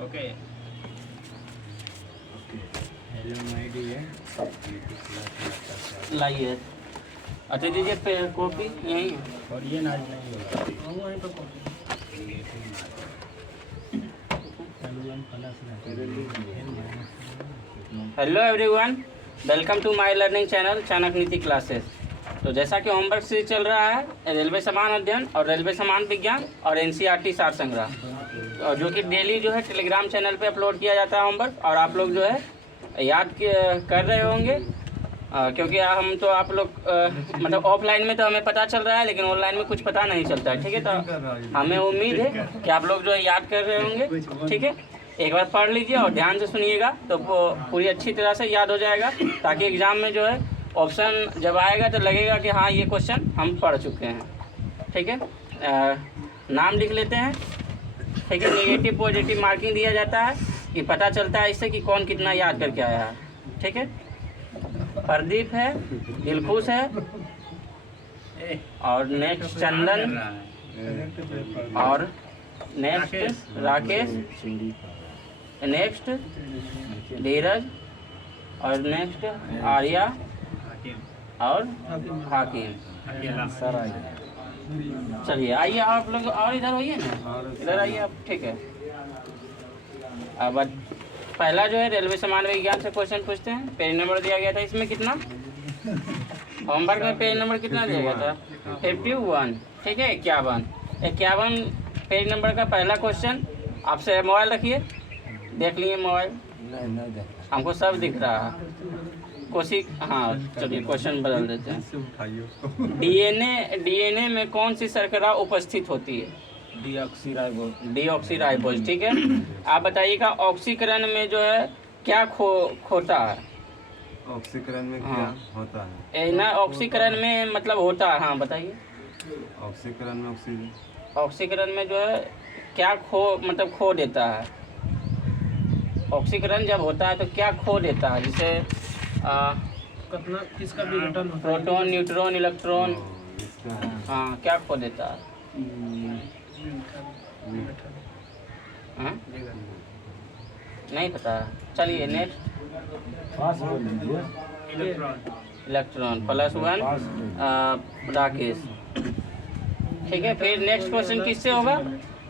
Okay hello my dear. लाइए अच्छा दीजिए कॉपी यहीं है। और ये नाच नहीं होगा। Hello everyone, welcome to my learning channel Chanakya Niti classes. तो जैसा कि होमवर्क सीरीज चल रहा है रेलवे समान अध्ययन और रेलवे समान विज्ञान और एनसीईआरटी सार संग्रह, और जो कि डेली जो है टेलीग्राम चैनल पे अपलोड किया जाता है होमवर्क, और आप लोग जो है याद कर रहे होंगे क्योंकि हम तो आप लोग मतलब ऑफलाइन में तो हमें पता चल रहा है, लेकिन ऑनलाइन में कुछ पता नहीं चलता है। ठीक है, तो हमें उम्मीद है कि आप लोग जो है याद कर रहे होंगे। ठीक है, एक बार पढ़ लीजिए और ध्यान से सुनिएगा तो पूरी अच्छी तरह से याद हो जाएगा, ताकि एग्ज़ाम में जो है ऑप्शन जब आएगा तो लगेगा कि हाँ ये क्वेश्चन हम पढ़ चुके हैं। ठीक है, नाम लिख लेते हैं। ठीक है, नेगेटिव पॉजिटिव मार्किंग दिया जाता है कि पता चलता है इससे कि कौन कितना याद करके आया है। ठीक है, प्रदीप है, दिलखुश है, और नेक्स्ट चंदन, और नेक्स्ट राकेश, नेक्स्ट धीरज, और नेक्स्ट आर्या, और हाकिम। चलिए आइए आप लोग और इधर होइए ना, इधर आइए आप। ठीक है, अब पहला जो है रेलवे समान विज्ञान से क्वेश्चन पूछते हैं। पेज नंबर दिया गया था इसमें कितना, होमवर्क में पेज नंबर कितना दिया गया था? 51। ठीक है, 51 पेज नंबर का पहला क्वेश्चन। आपसे मोबाइल रखिए, देख लिए मोबाइल? हमको सब दिख रहा है। हाँ चलिए क्वेश्चन बदल देते हैं। डीएनए में कौन सी शर्करा उपस्थित होती है? डीऑक्सीराइबोज। ठीक है, आप बताइएगा ऑक्सीकरण में जो है क्या खोता है? ऑक्सीकरण में क्या होता है? ना ऑक्सीकरण में मतलब होता है। हाँ बताइए। ऑक्सीकरण में ऑक्सीकरण में जो है क्या मतलब खो देता है? ऑक्सीकरण जब होता है तो क्या खो देता है? जैसे किसका विघटन होता है? Proton, neutron, electron. हाँ, क्या खो देता है? हाँ? नहीं पता। चलिए नेक्स्ट। इलेक्ट्रॉन +1 राकेश। ठीक है, फिर नेक्स्ट क्वेश्चन किससे होगा?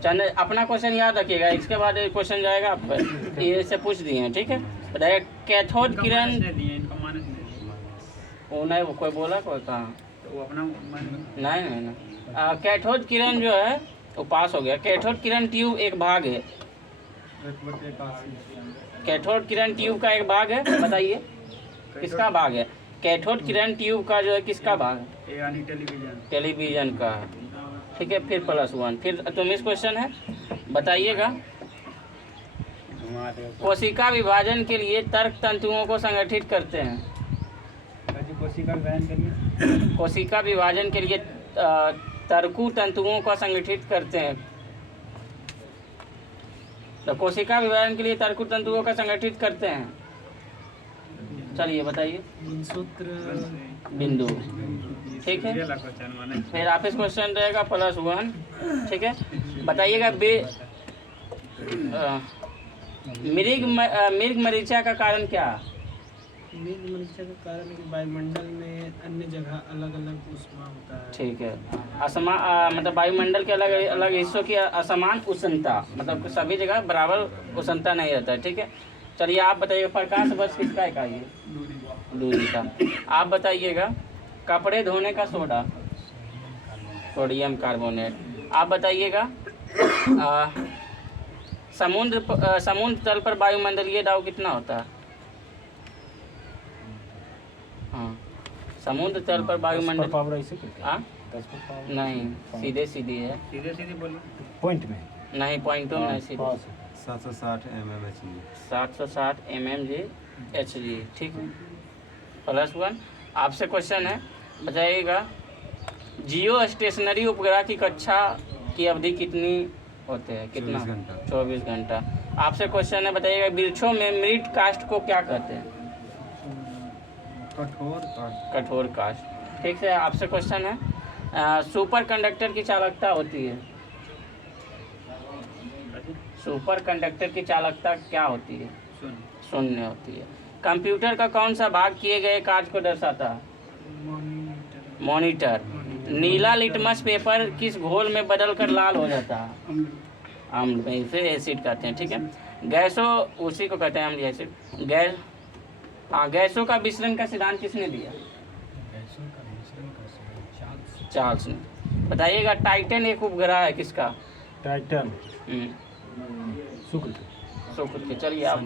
चंद अपना क्वेश्चन याद रखिएगा, इसके बाद क्वेश्चन जाएगा आप पर। ये से पूछ दिए हैं। ठीक है, बताइए कैथोड किरण। वो नहीं, वो कोई बोला कोई कहाँ? नहीं। कैथोड किरण जो है वो पास हो गया। कैथोड किरण ट्यूब एक भाग है। कैथोड किरण ट्यूब का एक भाग है, बताइए किसका भाग है? कैथोड किरण ट्यूब का जो है किसका भाग है? टेलीविजन का। ठीक है, फिर +1। फिर 24 क्वेश्चन है, बताइएगा कोशिका विभाजन के लिए तर्क तंतुओं को संगठित करते हैं। कोशिका विभाजन के लिए तर्कु तंतुओं को संगठित करते हैं। तो कोशिका विभाजन के लिए तर्कु तंतुओं का संगठित करते हैं। चलिए बताइए। बिंदु। ठीक है, फिर ऑफिस क्वेश्चन रहेगा +1। ठीक है, बताइएगा मृग मरीचिका का कारण क्या? मृग मरीचिका का कारण कि वायुमंडल में अन्य जगह अलग अलग ऊष्मा होता है। ठीक है, मतलब वायुमंडल के अलग अलग हिस्सों की असमान उष्णता, मतलब सभी जगह बराबर उष्णता नहीं रहता है। ठीक है, चलिए आप बताइए प्रकाश वर्ष किसका इकाई है? दूरी का। आप बताइएगा कपड़े धोने का सोडा, सोडियम कार्बोनेट। आप बताइएगा समुद्र तल पर वायुमंडलीय दाब कितना होता है? हाँ, समुद्र तल पर वायुमंडल नहीं, सीधे है। सीधे बोलो। पॉइंट में नहीं, पॉइंटों में नहीं, सीधे 760 mmHg। 760 mmHg। ठीक है, +1। आपसे क्वेश्चन है, बताइएगा जियो स्टेशनरी उपग्रह की कक्षा की अवधि कितनी होते हैं? कितना? 24 घंटा। आपसे क्वेश्चन है, बताइएगा वृक्षों में मृत काष्ठ को क्या कहते हैं? कठोर काष्ठ। ठीक है, आपसे क्वेश्चन है सुपर कंडक्टर की चालकता होती है? सुपर कंडक्टर की चालकता क्या होती है? शून्य होती है। कंप्यूटर का कौन सा भाग किए गए कार्य को दर्शाता है? मॉनिटर। नीला लिटमस पेपर किस घोल में बदलकर लाल हो जाता है? अम्ल में, इसे एसिड कहते हैं। ठीक है, गैसों, उसी को कहते हैं अम्ल एसिड। गैसों का विश्लेषण का सिद्धांत किसने दिया? चार्ल्स ने। बताइएगा, टाइटन एक उपग्रह है किसका? टाइटन शुक्र के। चलिए आप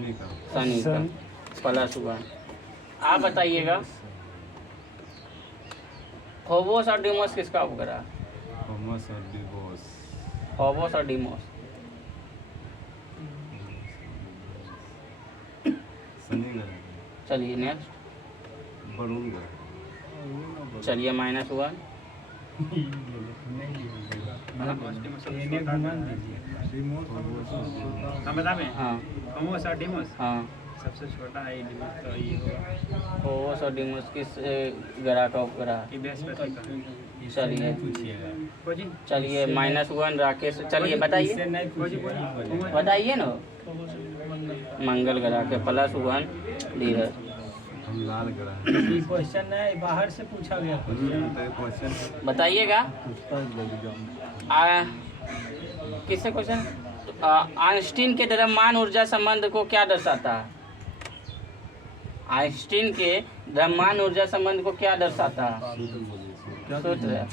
शनि का प्लस हुआ। आप बताइएगा, फोबोस और डिमोस किसका उपग्रह? फोबोस और डिमोस। फोबोस और डिमोस। शनि ग्रह। चलिए नेक्स्ट। वरुण ग्रह। चलिए -1। हम बता दें, हाँ फोबोस और डिमोस हाँ। सबसे छोटा है डिमोस, तो ये होगा फोबोस और डिमोस किस ग्रह का उपग्रह? कि बृहस्पति का। चलिए खोजी चलिए -1 राकेश। चलिए बताइए खोजी बताइए ना। मंगल ग्रह के +1 धीरज। हम लाल ग्रह। ये क्वेश्चन है, बाहर से पूछा गया क्वेश्चन बताइएगा, किससे क्वेश्चन? आइंस्टीन के द्रव्यमान ऊर्जा संबंध को क्या दर्शाता है? आइंस्टीन के द्रव्यमान ऊर्जा संबंध को क्या दर्शाता है? सूत्र है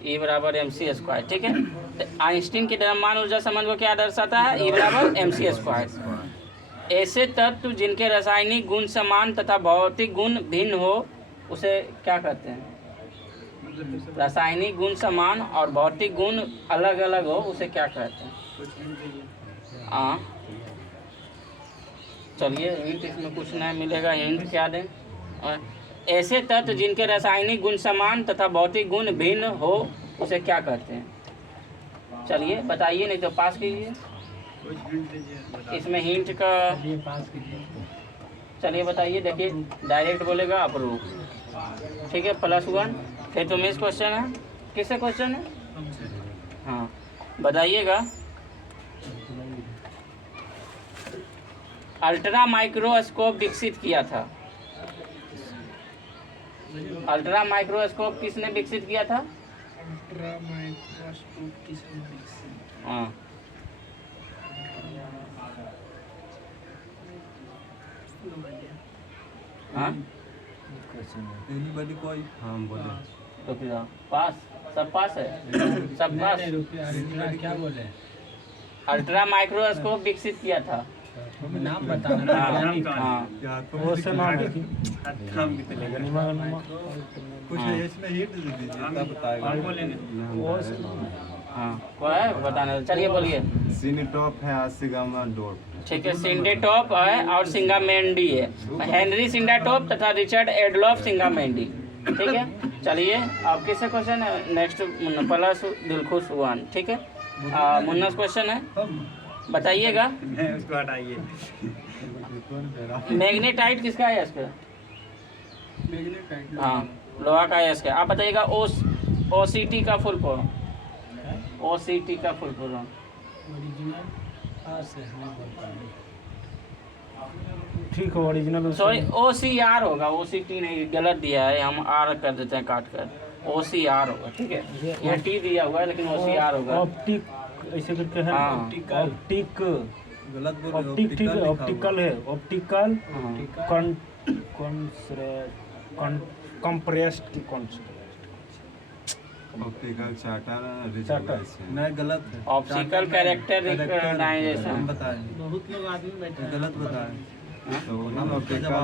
E = mc²। ठीक है, तो आइंस्टीन के द्रव्यमान ऊर्जा संबंध को क्या दर्शाता है? E = mc²। ऐसे तत्व जिनके रासायनिक गुण समान तथा भौतिक गुण भिन्न हो उसे क्या कहते हैं? रासायनिक गुण समान और भौतिक गुण अलग अलग हो उसे क्या कहते हैं? हाँ, चलिए हिंट इसमें कुछ नहीं मिलेगा, हिंट क्या दें? ऐसे तत्व जिनके रासायनिक गुण समान तथा भौतिक गुण भिन्न हो उसे क्या कहते हैं? चलिए बताइए, नहीं तो पास कीजिए। इसमें हिंट का चलिए बताइए। देखिए डायरेक्ट बोलेगा अप्रूव। ठीक है, +1। फिर तो मिस क्वेश्चन है। किससे क्वेश्चन है? हाँ बताइएगा, अल्ट्रा माइक्रोस्कोप विकसित किया था? अल्ट्रा माइक्रोस्कोप किसने विकसित किया था? हाँ हाँ कोई हाँ बोले तो फिर पास, सब पास है, सब पास। क्या बोले? अल्ट्रा माइक्रोस्कोप विकसित किया था। नाम बताना। हाँ वो से नाम लिखी कुछ है इसमें हिंट दे दीजिए तब बताएगा। हाँ वो है बताना। चलिए बोलिए। सिनेटॉप है और सिगामा-डोप। ठीक है, सिंडेटॉप है और सिंगामेंडी है। हेनरी सिंडाटॉप तथा रिचर्ड एडलॉफ सिंगामेंडी। ठीक है, चलिए अब किससे क्वेश्चन है? नेक्स्ट +1। ठीक है, मुन्ना क्वेश्चन है, बताइएगा। उसको हटाइए। मैग्नेटाइट किसका है? इसका हाँ लोहा का है इसका। आप बताइएगा, OCT का फुल फॉर्म? OCT का फुल फॉर्म? ठीक है, ओरिजिनल सॉरी OCR होगा, OCT नहीं, गलत दिया है, हम R कर देते हैं काट कर। OCR होगा। ठीक है, यह T दिया हुआ है लेकिन OCR होगा। ऑप्टिक ऐसे करके है। हाँ। ऑप्टिक गलत बोल रहे हो, ऑप्टिक ठीक है, ऑप्टिकल है। ऑप्टिकल कंप्रेस्ड की ऑप्टिकल चार्टर चार्टर। नहीं गलत है। Optical character recognisation. हम बताएं बहुत लोग आदमी बैठे हैं। गलत बताएं तो हम ऑप्टिकल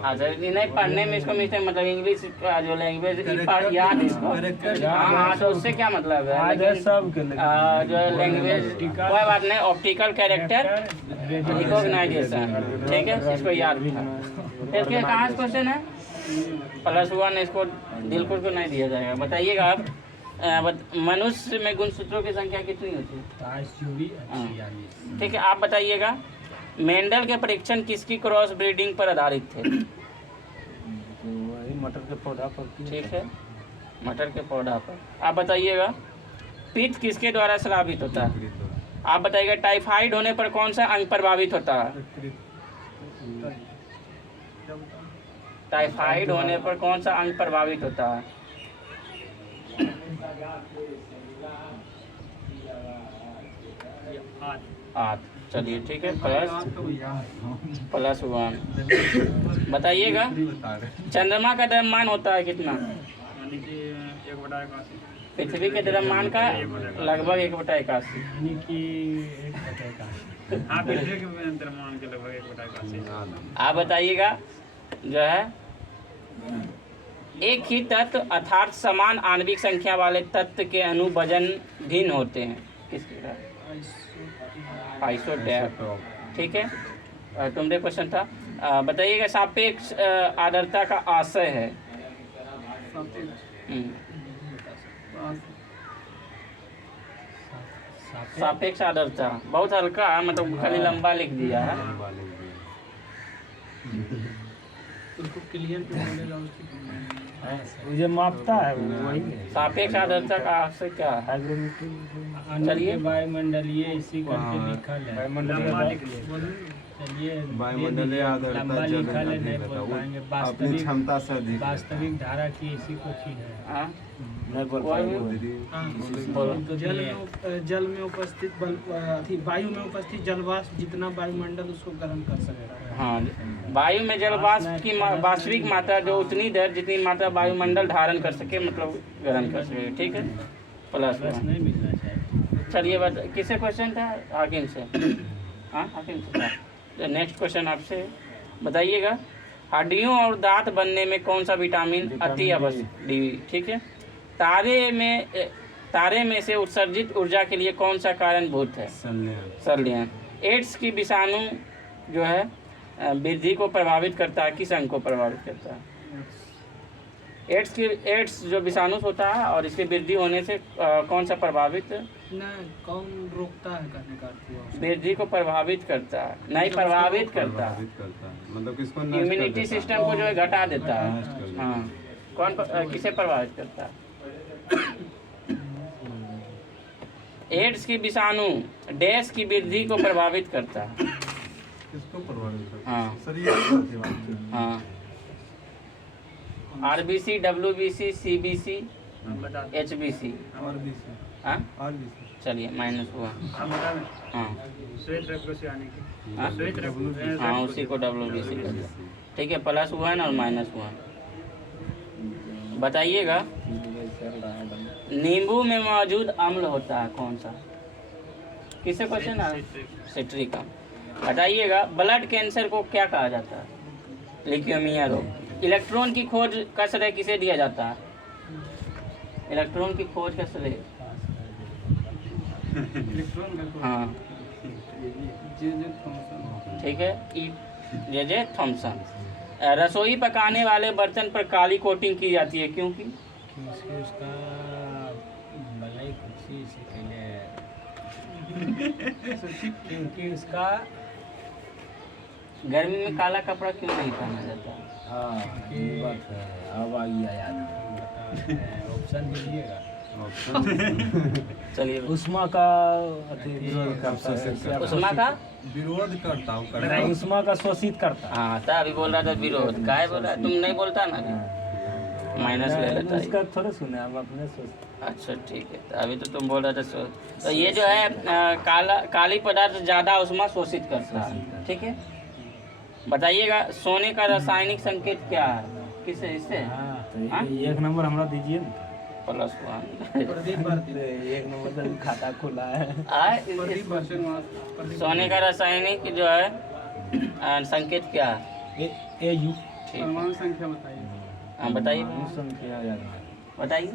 अच्छा नहीं, पढ़ने में इसको मिलते मतलब इंग्लिश का जो लैंग्वेज याद इसको। हाँ तो उससे क्या मतलब है? आज है सब के जो लैंग्वेज कोई बात नहीं, ऑप्टिकल कैरेक्टर रिकॉग्नाइजेशन। ठीक है, इसको याद रखना। फिर कहाँ से क्वेश्चन है? +1। इसको दिलकुल को नहीं दिया जाएगा। बताइएगा आप, मनुष्य में गुणसूत्रों की संख्या कितनी होती है? ठीक है, आप बताइएगा, मेंडल के परीक्षण किसकी क्रॉस ब्रीडिंग पर आधारित थे? वही मटर के पौधा पर। ठीक है, मटर के पौधा पर। आप बताइएगा, पित्त किसके द्वारा स्रावित होता है? आप बताइएगा टाइफाइड होने पर कौन सा अंग प्रभावित होता है? टाइफाइड होने पर कौन सा अंग प्रभावित होता है? आंत। चलिए ठीक है, +1। बताइएगा चंद्रमा का द्रव्यमान होता है कितना? पृथ्वी के द्रव्यमान का लगभग 1/81। यानी कि 1/81। हाँ, पृथ्वी के द्रव्यमान के लगभग 1/81। आप बताइएगा जो है एक ही तत्व अर्थात समान आणविक संख्या वाले तत्व के अणु वजन भिन्न होते हैं। किसके? आइसोटोप। ठीक है, तुमने क्वेश्चन था। बताइएगा सापेक्ष आर्द्रता का आशय है। सापेक्ष आर्द्रता बहुत हल्का है, मतलब खाली लंबा लिख दिया है। उसको क्लियर क्यों बोलेगा उसकी? मुझे मापता है वही है। सापेक्ष आर्द्रता का आशय क्या है? चलिए वायुमंडलीय इसी करके लिखा है। चलिए वायुमंडलीय आर्द्रता लंबा जल लिखा है, नहीं नहीं बोल रहता, पाएंगे। अपनी वास्तविक क्षमता से अधिक रहता है। वास्तविक धारा की इसी को ही है। हाँ? नहीं बोल वही पाएंगे। बोलो। तो जल में उपस्थित वायु में उपस्थित जलवाष्प जितना वायुमंडल उसको गर्म कर सकता है। हाँ, वायु में जल वाष्प की वास्तविक मात्रा जो उतनी दर जितनी मात्रा वायुमंडल धारण कर सके, मतलब ग्रहण कर सके। ठीक है, बस +1। नहीं मिलना चाहिए। चलिए किससे क्वेश्चन था? हाकिम से। हाँ, हाकिम से था। नेक्स्ट क्वेश्चन आपसे बताइएगा हड्डियों और दांत बनने में कौन सा विटामिन अति आवश्यक? डी। ठीक है, तारे में से उत्सर्जित ऊर्जा के लिए कौन सा कारणभूत है? संलयन। एड्स की विषाणु जो है वृद्धि को प्रभावित करता है, किस अंग को प्रभावित करता है? एड्स जो विषाणु होता है और इसकी वृद्धि होने से कौन सा प्रभावित? नहीं, कौन रोकता है कहने का अर्थ हुआ? वृद्धि को प्रभावित करता है, नहीं प्रभावित करता है, मतलब किसको नष्ट कर इम्यूनिटी देता है। सिस्टम को जो है घटा देता है। नष्ट कर देता है। हाँ, कौन किसे प्रभावित करता है? एड्स की विषाणु डैश की वृद्धि को प्रभावित करता है। किसको प्रभावित करता है? हाँ शरीर हाँ, RBC, WBC, CBC, HBC। और भी हाँ, चलिए -1। हाँ श्वेत रक्त से आने की। हाँ? श्वेत रक्त। हाँ, उसी को WBC। ठीक है, +1 और -1। बताइएगा नींबू में मौजूद अम्ल होता है कौन सा? किससे क्वेश्चन है? सिट्रिक अम्ल। बताइएगा ब्लड कैंसर को क्या कहा जाता है? ल्यूकेमिया रोग। इलेक्ट्रॉन की खोज का श्रेय किसे दिया जाता है? इलेक्ट्रॉन की खोज का श्रेय? हाँ ठीक है, जे थॉमसन। रसोई पकाने वाले बर्तन पर काली कोटिंग की जाती है क्योंकि? उसका भलाई खुशी से पहले क्योंकि उसका गर्मी में काला कपड़ा क्यों नहीं पहना जाता? हाँ बात है, अब आ गया याद। ऑप्शन दीजिएगा। चलिए उष्मा का विरोध करता है। उष्मा का विरोध करता हूँ उष्मा का शोषित करता है। हाँ था, अभी बोल रहा था विरोध। काय बोल रहा है? तुम नहीं बोलता ना अभी? माइनस ले लेता है। उसका थोड़ा सुने, हम अपने सोच। अच्छा ठीक है, तो अभी तो तुम बोल रहे थे तो ये जो है काली पदार्थ ज़्यादा उष्मा शोषित करता है। ठीक है, बताइएगा सोने का रासायनिक संकेत क्या है? किससे? इससे? हाँ? 1 नंबर हमरा दीजिए ना। +1। एक नंबर का खाता खुला है। सोने का रासायनिक जो है संकेत क्या है? AU। ठीक है, संख्या बताइए। हाँ बताइए, संख्या याद है। बताइए।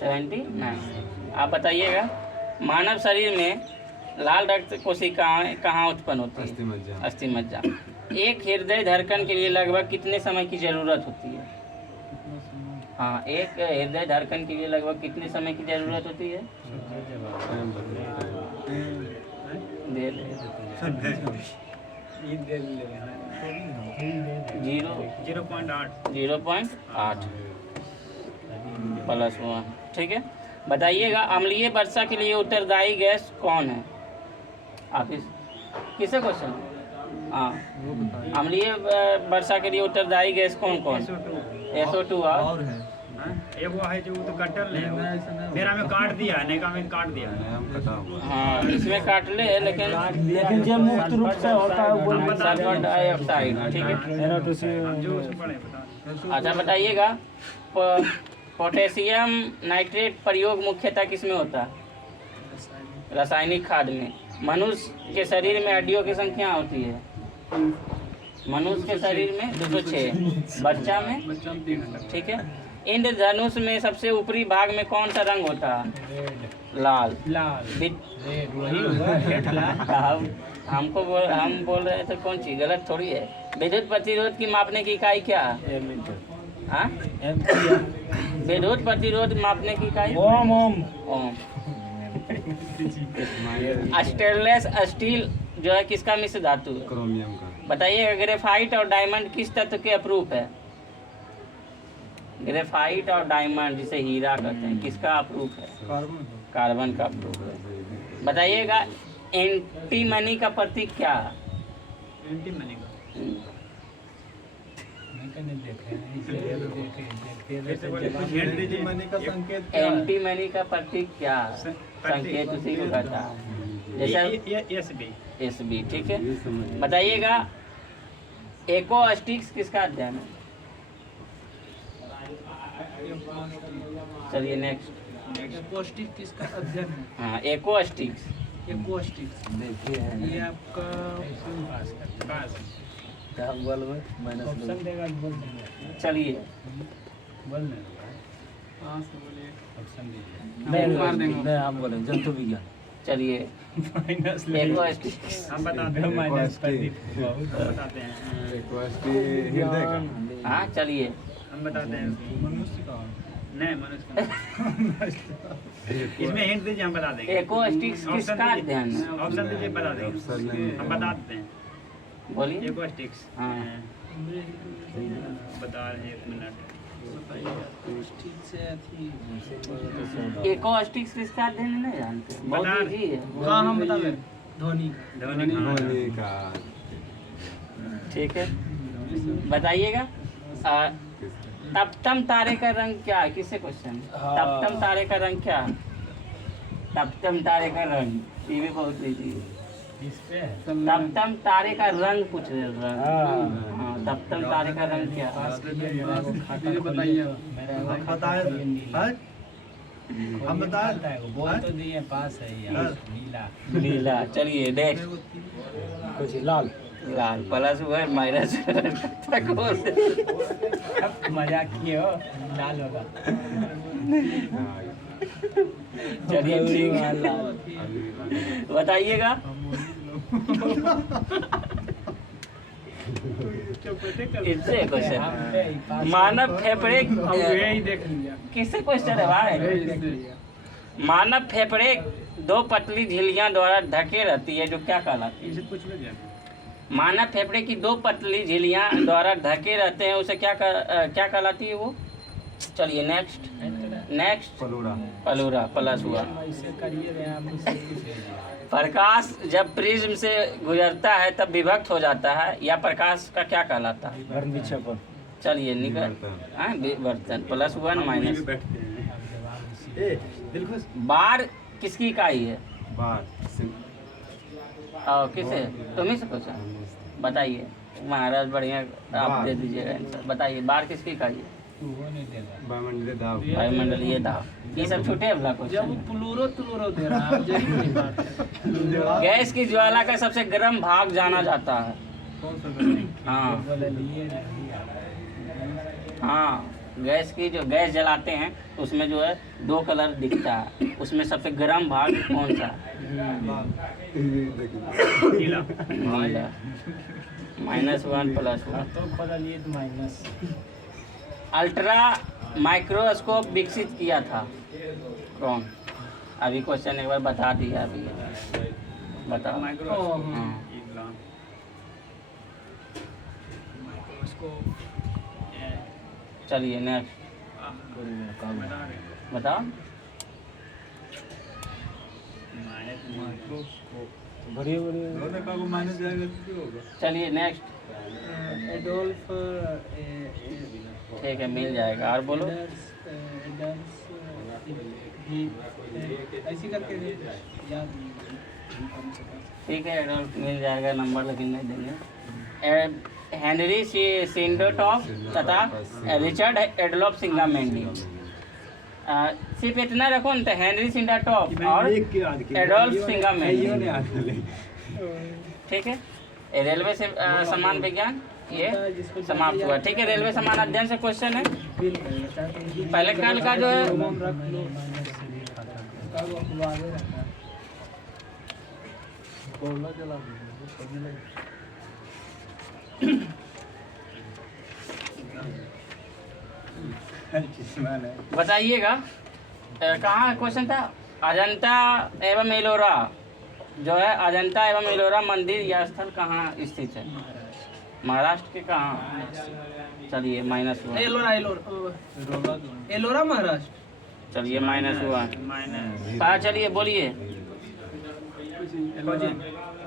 79। आप बताइएगा मानव शरीर में लाल रक्त कोशिकाएं कहाँ उत्पन्न होती है? अस्थि मज्जा। एक हृदय धड़कन के लिए लगभग कितने समय की जरूरत होती है? हाँ, एक हृदय धड़कन के लिए लगभग कितने समय की जरूरत होती है? दे दे। 0.8 +1। ठीक है, बताइएगा अम्लीय वर्षा के लिए उत्तरदायी गैस कौन है? ऑफिस किसे क्वेश्चन? हाँ, अम्लीय वर्षा के लिए उत्तरदायी गैस कौन कौन? SO2 और हाँ, एक वो है जो तो कटल है मेरा में काट दिया है, नहीं का में काट दिया है। हम कटा हुआ है। हाँ, इसमें काट ले लेकिन जो मुक्त रूप से होता है वो सल्फर डाइऑक्साइड, ठीक है। जो उसमें पड़े बता। अच्छा बताइएगा, पोटेशियम नाइट्रेट प्रयोग मुख्यतः किसमें होता है? रासायनिक खाद में। मनुष्य के शरीर में हड्डियों की संख्या होती है? मनुष्य के शरीर में 206, बच्चा में, ठीक है। इंद्रधनुष में सबसे ऊपरी भाग में कौन सा रंग होता है? लाल। हम बोल रहे थे कौन चीज गलत थोड़ी है। विद्युत प्रतिरोध की मापने की इकाई क्या है? हाँ? विद्युत प्रतिरोध मापने की इकाई ओम। स्टेनलेस स्टील जो है किसका मिश्र धातु है? क्रोमियम का। बताइए, ग्रेफाइट और डायमंड किस तत्व के अपरूप है? ग्रेफाइट और डायमंड जिसे हीरा कहते हैं, किसका अपरूप है? कार्बन का अपरूप है। बताइएगा, एंटीमनी का प्रतीक क्या है? एंटी मनी का ऐसे बोले कुछ हिंट दीजिए। मनी का संकेत क्या है? एंटीमनी का प्रतीक क्या है? संकेत उसी को कहता है, जैसे SB, ठीक है। बताइएगा, एकोस्टिक्स किसका अध्ययन है? चलिए नेक्स्ट। एक्वास्टिक किसका अध्ययन है? हाँ, एकोस्टिक्स। एक्वास्टिक ये आपका ऑप्शन देगा बोल चलिए नहीं आप बोले जंतु विज्ञान। चलिए एकोस्टिक्स। हम बताते हैं, हम बताते हैं। एक्वास्टी हृदय का। हाँ चलिए, हम बताते हैं। नहीं, मनुष्य का। इसमें हिंट दीजिए, हम बता देंगे। एकोस्टिक्स किसका अध्ययन है? ऑप्शन दीजिए, बता देंगे। ऑप्शन नहीं। हम बता देते हैं। बोलिए। एकोस्टिक्स। हाँ। बता रहे हैं, 1 मिनट। एक्वास्टिक से अथी एकोस्टिक्स किसका अध्ययन है नहीं जानते? बहुत बता- इजी है। हाँ हम बता दें, ध्वनि धोनी का। ठीक है, बताइएगा, तप्तम तारे का रंग क्या है? किससे क्वेश्चन? तप्तम तारे का रंग क्या है? तप्तम तारे का रंग ये भी बहुत इजी है। तप्तम तारे का रंग पूछ रहे हैं, रंग। हाँ, तप्तम तारे का रंग क्या है? हम बताए बोल तो दिए पास है यार। नीला नीला। चलिए नेक्स्ट। कुछ लाल लाल प्लस हुआ माइनस मजाक किए हो लाल होगा। चलिए ठीक है, बताइएगा, इससे क्वेश्चन, मानव फेफड़े देख लिया किससे क्वेश्चन है भाई? मानव फेफड़े 2 पतली झिल्लियां द्वारा ढके रहती है जो क्या कहलाती है? इसे कुछ भी दिया। मानव फेफड़े की 2 पतली झिल्लियां द्वारा ढके रहते हैं, उसे क्या कहलाती है वो? चलिए नेक्स्ट। पलूरा प्लस हुआ। प्रकाश जब प्रिज्म से गुजरता है तब विभक्त हो जाता है, या प्रकाश का क्या कहलाता है? चलिए निकल। हाँ, बर्तन प्लस हुआ ना माइनस। बार किसकी इकाई है? बार और किसे? तुम्ही से पूछा, बताइए। महाराज बढ़िया, आप दे दीजिएगा आंसर। बताइए, बार किसकी इकाई है? वायुमंडलीय दाब। वायुमंडलीय दाब। ये सब छूटे वाला क्वेश्चन। प्लूरो दे रहा है, यही बड़ी बात है। गैस की ज्वाला का सबसे गर्म भाग जाना जाता है? हाँ, गैस की जो गैस जलाते हैं उसमें जो है 2 कलर दिखता है, उसमें सबसे गर्म भाग कौन सा? नीला। नीला। -1 प्लस 1। तो बदलिए तो माइनस। अल्ट्रा माइक्रोस्कोप विकसित किया था कौन? अभी क्वेश्चन एक बार बता दिया, अभी बताओ। माइक्रोस्कोप। हाँ। माइक्रोस्कोप। चलिए नेक्स्ट बताओ। बढ़िया बढ़िया दोनों का को माइनस जाएगा तो क्या होगा? चलिए नेक्स्ट। एडोल्फ ठीक है, मिल जाएगा। और बोलो। ऐसी करके याद ठीक है, एडोल्फ मिल जाएगा नंबर, लेकिन नहीं देंगे। हेनरी सिंडोटॉफ तथा रिचर्ड एडोल्फ सिंगामेंडी। सिर्फ इतना रखो ना, तो हेनरी सिंडोटॉफ और एडोल्फ सिंगामेंडी। ठीक है, ये रेलवे से सामान विज्ञान ये समाप्त हुआ। ठीक है, रेलवे सामान अध्ययन से क्वेश्चन है। पहले कल का जो है बताइएगा, कहाँ क्वेश्चन था? अजंता एवं एलोरा जो है, अजंता एवं एलोरा मंदिर या स्थल कहाँ स्थित है? महाराष्ट्र के कहाँ? चलिए माइनस हुआ। एलोरा महाराष्ट्र। चलिए माइनस हुआ। हाँ चलिए बोलिए।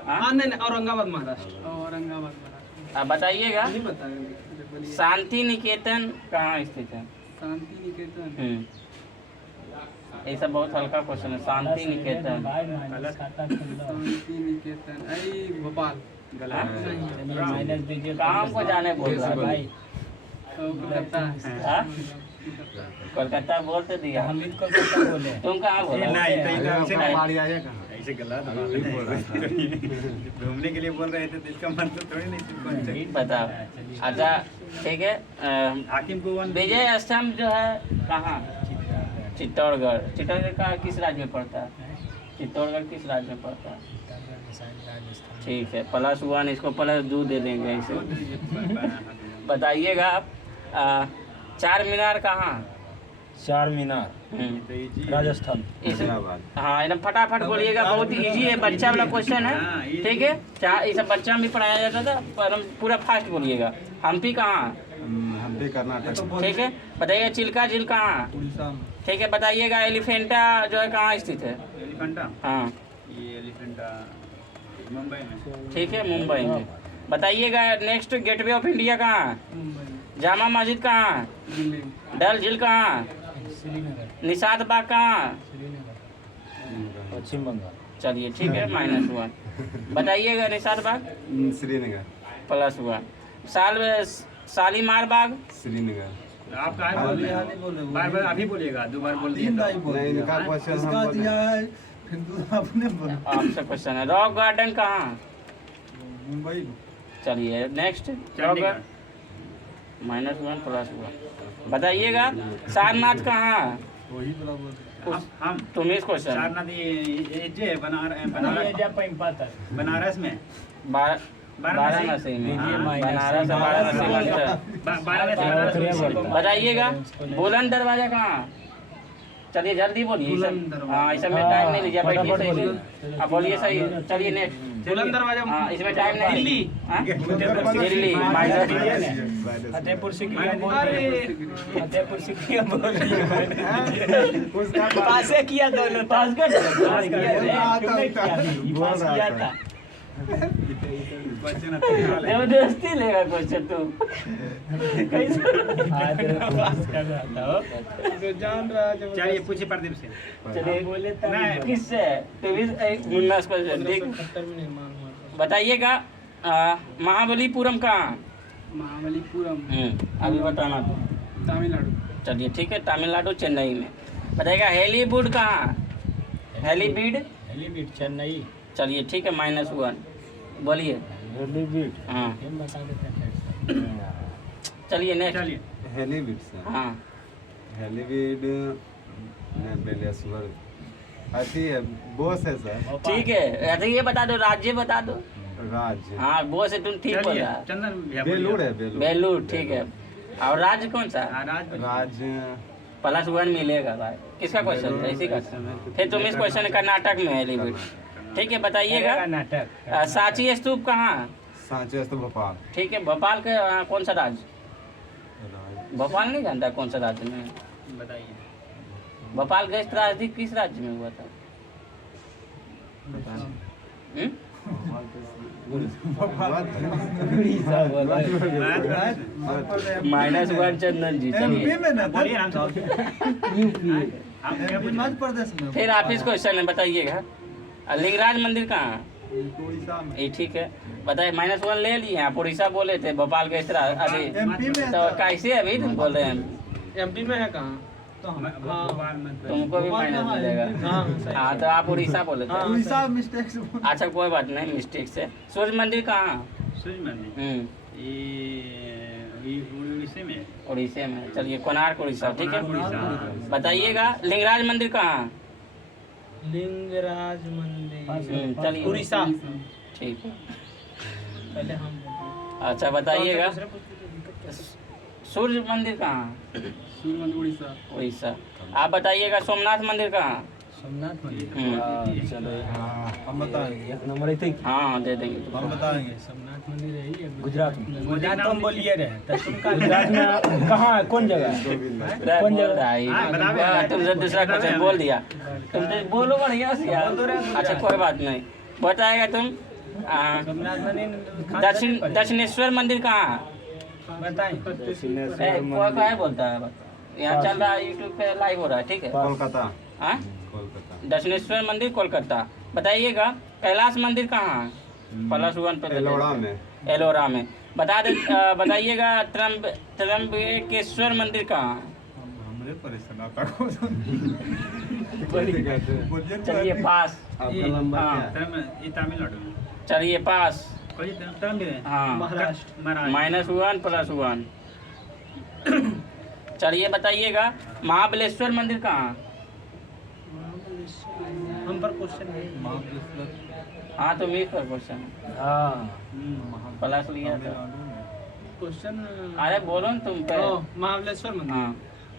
हाँ? नहीं, औरंगाबाद महाराष्ट्र। औरंगाबाद महाराष्ट्र। आप बताइएगा, नहीं बताएंगे। शांति निकेतन कहाँ स्थित है? शांति निकेतन। ये सब बहुत हल्का क्वेश्चन है। शांति निकेतन, शांति निकेतन अरे भोपाल। माइनस दीजिए। कहाँ को जाने बोल रहा है भाई? कोलकाता। हाँ? कोलकाता बोल तो दिया। हम भी कोलकाता बोले। तुम कहाँ बोला? हमारी आया कहाँ? ऐसे गलत बात है। घूमने के लिए बोल रहे थे तो इसका मतलब थोड़ी नहीं। बताओ। अच्छा ठीक है। हाकिम को विजय स्तंभ जो है कहाँ? चित्तौड़गढ़। चित्तौड़गढ़ का किस राज्य में पड़ता है? चित्तौड़गढ़ किस राज्य में पड़ता है? ठीक है, प्लस 1, इसको प्लस 2 दे देंगे इसे। बताइएगा आप, चार मीनार कहाँ? चार मीनार राजस्थान। हाँ एकदम फटाफट बोलिएगा, बहुत इजी है, बच्चा वाला क्वेश्चन है। ठीक है, ये सब बच्चा में भी पढ़ाया जाता था, पर हम पूरा फास्ट बोलिएगा। हम्पी कहाँ? हम्पी कर्नाटक। ठीक है, बताइएगा चिल्का झील कहाँ? ठीक है, बताइएगा एलिफेंटा जो है कहाँ स्थित है? एलिफेंटा। हाँ ये एलिफेंटा मुंबई में। ठीक है, मुंबई में। बताइएगा नेक्स्ट, गेटवे ऑफ इंडिया कहाँ? जामा मस्जिद कहाँ? डल झील कहाँ? निषाद बाग कहाँ? पश्चिम बंगाल। चलिए ठीक है, माइनस हुआ। बताइएगा निषाद बाग? श्रीनगर। प्लस हुआ। शालीमार बाग? श्रीनगर। आप कहाँ बोल रहे हो? बार अभी बोलिएगा, 2 बार बोल दिए तो। नहीं, इनका क्वेश्चन हम बोले। आपसे क्वेश्चन है। रॉक गार्डन कहाँ? मुंबई। चलिए नेक्स्ट, चंडीगढ़। माइनस 1 प्लस हुआ। बताइएगा सारनाथ कहाँ? वही बराबर। हम तुम्हें क्वेश्चन सारनाथ ये बनारस में। वाराणसी में। बनारस वाराणसी। बताइएगा बुलंद दरवाजा कहाँ? चलिए जल्दी बोलिए। हाँ, इस समय टाइम नहीं लीजिए, बैठिए सही से। अब बोलिए सही। चलिए नेक्स्ट, बुलंद दरवाजा। हाँ इसमें टाइम नहीं। दिल्ली। हाँ? दिल्ली माइनस। फतेहपुर सिकरिया बोल रही है। फतेहपुर सिकरिया बोल रही है। पासे किया दोनों। पास कर किया था। जबरदस्ती लेगा क्वेश्चन तू। जान रहा है। चलिए पूछिए प्रदीप से। चलिए बोले किससे? क्वेश्चन देख। 70 में निर्माण हुआ। बताइएगा महाबलीपुरम कहाँ? महाबलीपुरम अभी बताना तो। तमिलनाडु। चलिए ठीक है, तमिलनाडु चेन्नई में। बताइएगा हेलीवुड कहाँ? हेलीबीड चेन्नई। चलिए ठीक है, माइनस 1। बोलिए। हाँ बता देते हैं। चलिए नेक्स्ट। चलिए हेलीवीड से। हाँ हेलीवीड बेलेश्वर आती है, बोस है सर। ठीक है, अच्छा ये बता दो, राज्य बता दो। राज्य। हाँ बोस है, तुम ठीक बोला। चंदन भैया बेलूर है, बेलूर। बेलूर ठीक है। और राज्य कौन सा? राज्य प्लस 1 मिलेगा भाई। किसका क्वेश्चन था? इसी का। फिर तुम इस क्वेश्चन कर्नाटक में है हेलीवुड। ठीक है, बताइएगा नाटक। सांची स्तूप कहाँ? सांची स्तूप भोपाल। ठीक है, भोपाल के कौन सा राज्य? भोपाल नहीं जानता कौन सा राज्य में? बताइए। भोपाल गैस त्रासदी किस राज्य में हुआ था? उड़ीसा बोला -1 चंदन जी, चलिए बोलिए नाम साहब। यूपी आप क्या पूछ रहे हैं? फिर आप इस क्वेश्चन में बताइएगा, लिंगराज मंदिर कहाँ है? ये ठीक है, बताइए। -1 ले लिए आप, उड़ीसा बोले थे, भोपाल के इस तरह अभी तो कैसे अभी तुम बोल रहे हैं? एमपी में है कहाँ? भगवान मत तुमको भी माइनस मिलेगा। हाँ तो आप उड़ीसा बोले थे। उड़ीसा मिस्टेक से अच्छा कोई बात नहीं, मिस्टेक से। सूर्य मंदिर कहाँ है? सूर्य मंदिर ये उड़ीसा में है। उड़ीसा में। चलिए कोणार्क उड़ीसा, ठीक है। उड़ीसा। बताइएगा लिंगराज मंदिर कहाँ है? लिंगराज मंदिर चलिए उड़ीसा। ठीक है। पहले हम अच्छा बताइएगा सूर्य मंदिर कहाँ है? सूर्य मंदिर उड़ीसा। उड़ीसा। आप बताइएगा सोमनाथ मंदिर कहाँ है? सोमनाथ मंदिर। हम्म। चलो हम बताएंगे, एक नंबर है हाँ दे देंगे। हम बताएंगे। सोमनाथ मंदिर है ही गुजरात में। गुजरात तुम बोलिए रहे तो तुम का गुजरात में कहाँ है, कौन जगह है? कौन जगह? तुमसे दूसरा क्वेश्चन बोल दिया, तुम तो बोलो बढ़िया से यार। अच्छा कोई बात नहीं, बताएगा तुम। सोमनाथ मंदिर दक्षिणेश्वर मंदिर कहाँ है? बताएं। कोई है बोलता है, यहाँ चल रहा है, यूट्यूब पे लाइव हो रहा है, ठीक है। कोलकाता। हाँ कोलकाता। दक्षिणेश्वर मंदिर कोलकाता। बताइएगा कैलाश मंदिर कहाँ है? +1 पे एलोरा में। एलोरा में। बताइएगा त्र्यंबकेश्वर मंदिर कहाँ है? हमरे परेशान आता को चलिए पास। आपका नंबर हाँ। क्या है? ये तमिलनाडु में। चलिए पास। कोई तरम भी है। हाँ महाराष्ट्र। महाराष्ट्र। -1 +1। चलिए बताइएगा महाबलेश्वर मंदिर कहाँ है? हम पर क्वेश्चन है। हाँ तो मीट पर क्वेश्चन है, हाँ प्लस लिया था। क्वेश्चन अरे बोलो न तुम पे। महाबलेश्वर मंदिर। हाँ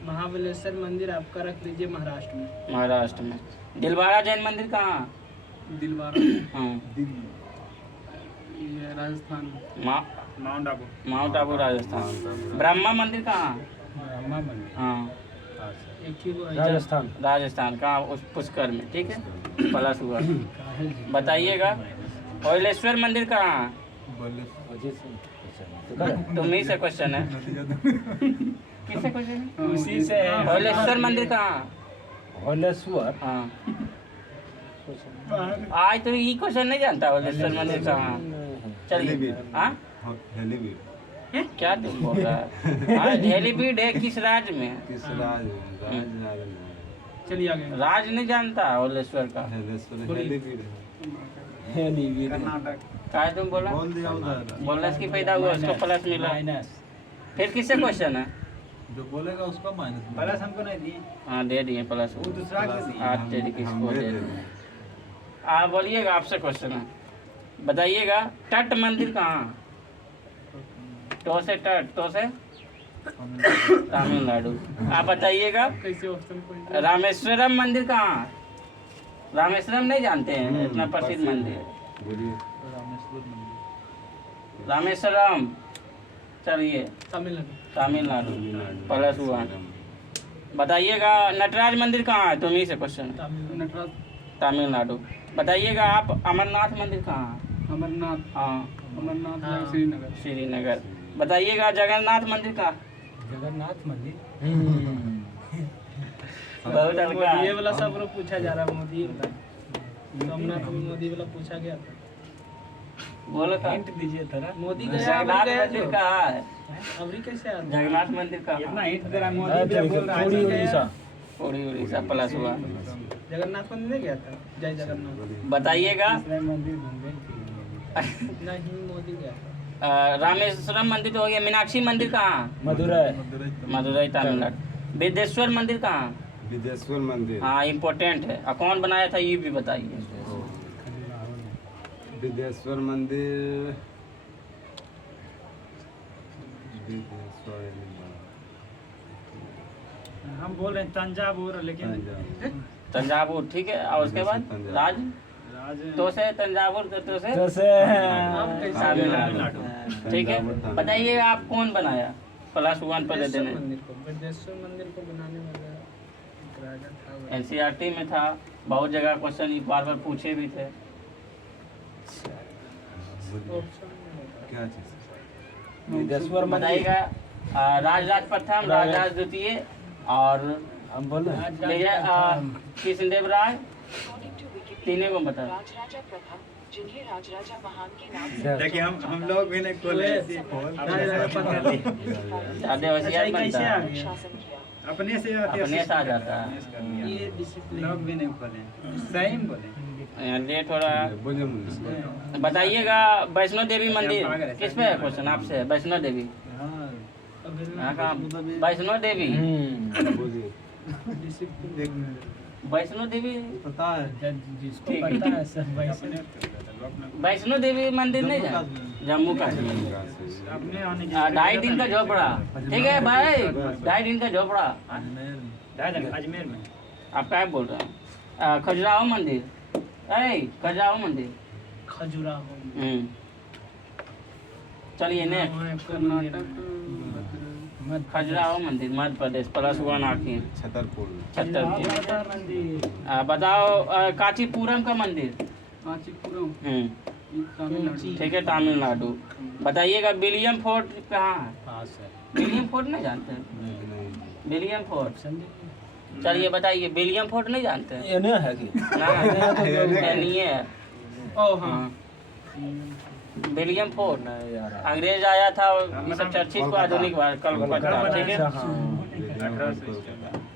महाबलेश्वर मंदिर आपका रख लीजिए महाराष्ट्र में। महाराष्ट्र में। दिलवाड़ा जैन मंदिर कहाँ है? दिलवाड़ा हाँ ये राजस्थान में। माउंट आबू। माउंट आबू राजस्थान। ब्रह्मा मंदिर कहाँ है? ब्रह्मा मंदिर हाँ एक ही वो है। राजस्थान। राजस्थान का उस पुष्कर में, ठीक है। +1। बताइएगा ओयलेश्वर मंदिर कहाँ है? तुम ही से क्वेश्चन है। किससे क्वेश्चन है? उसी से है। ओयलेश्वर मंदिर कहाँ है? हॉलेश्वर। हाँ आज तो ये क्वेश्चन नहीं जानता ओयलेश्वर मंदिर कहाँ है। चलिए हाँ हेलीवीड। क्या तुम बोल रहा है? हाँ हेलीपीड है, किस राज्य में है? किस राज चलिए आगे। राज नहीं जानता ओयलेश्वर का। हेलीवीड है। कर्नाटक। क्या तुम बोला? बोल दिया उधर। बोनस की फायदा हुआ, उसको प्लस मिला। माइनस। फिर किससे क्वेश्चन है? जो बोलेगा उसका माइनस। प्लस हमको नहीं दिए। हाँ दे दिए प्लस। वो दूसरा को दिए। आज तेरी किसको दे दिए? आप बोलिएगा, आपसे क्वेश्चन है। बताइएगा तट मंदिर कहाँ है? तो से तट, तो से तमिलनाडु। आप बताइएगा कैसे ऑप्शन पॉइंट? रामेश्वरम मंदिर कहाँ है? रामेश्वरम नहीं जानते हैं, इतना प्रसिद्ध मंदिर है बोलिए। रामेश्वरम। चलिए तमिलनाडु। तमिलनाडु +1। बताइएगा नटराज मंदिर कहाँ है? तुम ही से क्वेश्चन है। नटराज। तमिलनाडु। बताइएगा आप अमरनाथ मंदिर कहाँ है? अमरनाथ। हाँ अमरनाथ श्रीनगर। श्रीनगर। बताइएगा जगन्नाथ मंदिर का। जगन्नाथ मंदिर। बहुत हल्का। ये वाला सब लोग पूछा जा रहा है, मोदी वाला। सोमनाथ में मोदी वाला पूछा गया था। बोलो था। हिंट दीजिए थोड़ा। मोदी गया जगन्नाथ अभी गया मंदिर जो। कहाँ है? अभी कैसे आ जगन्नाथ मंदिर इतना कहाँ? हिट दे रहा है, मोदी भी बोल रहा है। पूरी उड़ीसा। पूरी उड़ीसा +1। जगन्नाथ मंदिर नहीं गया था? जय जगन्नाथ। बताइएगा मंदिर घूमने नहीं मोदी गया था। रामेश्वरम मंदिर तो हो गया। मीनाक्षी मंदिर कहाँ है? मदुरई। मदुरई तमिलनाडु। विदेश्वर मंदिर कहाँ है? विदेश्वर मंदिर। हाँ इम्पोर्टेंट है। और कौन बनाया था ये भी बताइए। विदेश्वर मंदिर। विदेश्वर हम बोल रहे हैं तंजावुर, लेकिन तंजावुर, ठीक है। और उसके बाद राज राज तो से तंजावुर तो से तो से तमिलनाडु, ठीक है। बताइए आप कौन बनाया? +1 पर दे देने। विदेश्वर मंदिर को बनाने वाला एक राजा था वो। NCERT में था, बहुत जगह क्वेश्चन बार बार पूछे भी थे। क्या चीज? दसवर बताइएगा राजराज प्रथम, राजराज द्वितीय और हम बोले कृष्णदेव राय, तीनों को बता। राजराजा प्रथम जिन्हें राजराजा महान के नाम से देखिए हम लोग भी नहीं खोले ऐसी खोल ज्यादा होशियार बनता है, शासन किया। अपने से अपने से आ जाता है। ये डिसिप्लिन लोग भी नहीं खोले, सही में बोले। लेट हो रहा है। बोलिए मुझे। बताइएगा वैष्णो देवी मंदिर किस पे है क्वेश्चन आपसे? वैष्णो देवी यहाँ का वैष्णो देवी, बोलिए। वैष्णो देवी पता है। जिसको पता है सब वैसे वैष्णो देवी मंदिर नहीं है जम्मू कश्मीर। अपने आने 2.5 दिन का झोपड़ा, ठीक है भाई, 2.5 दिन का झोपड़ा। अजमेर में आप क्या बोल रहे हैं? खजुराहो मंदिर, खजुराहो मंदिर। खजुराहो चलिए नेक्स्ट, खजुराहो मंदिर मध्य प्रदेश, +1 आखिर। छतरपुर। छतरपुर। बताओ कांचीपुरम का मंदिर। ठीक है, तमिलनाडु। बताइएगा विलियम फोर्ट कहाँ है? पास है विलियम फोर्ट नहीं जानते हैं? विलियम फोर्ट, चलिए बताइए, विलियम फोर्ट नहीं जानते हैं? ये नहीं है कि ना, ये नहीं है। ओ हाँ विलियम फोर्ट नहीं यार अंग्रेज आया था, ये सब चर्चित को आधुनिक कोलकाता, ठीक है।